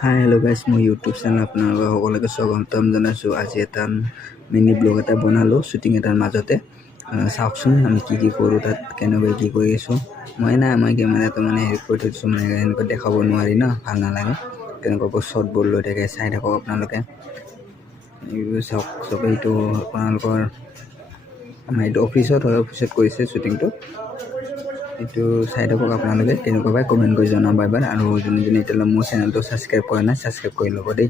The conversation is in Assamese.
হাই হেল্ল' গাইছ, মই ইউটিউব চেনেল আপোনালোকক সকলোকে স্বাগতম জনাইছোঁ। আজি এটা মিনি ব্লগ এটা বনালোঁ শ্বুটিং এটাৰ মাজতে। চাওকচোন আমি কি কৰোঁ, তাত কেনেকৈ কি কৰি আছোঁ। মই কেমেৰাটো হেৰি কৰি থৈছোঁ, এনেকৈ দেখাব নোৱাৰি ন, ভাল নালাগে। কেনেকুৱাকৈ শ্বটবোৰ লৈ থাকে চাই থাকক আপোনালোকে। চাওক চবে, এইটো আপোনালোকৰ আমাৰ এইটো অফিচত হয়, অফিচত কৰিছে শ্বুটিংটো। এইটো চাই থাকক আপোনালোকে, কেনেকুৱা পাই কমেণ্ট কৰি জনাব এবাৰ। আৰু যোনে এতিয়ালৈ মোৰ চেনেলটো ছাবস্ক্ৰাইব কৰা নাই, ছাবস্ক্ৰাইব কৰি ল'ব দেই।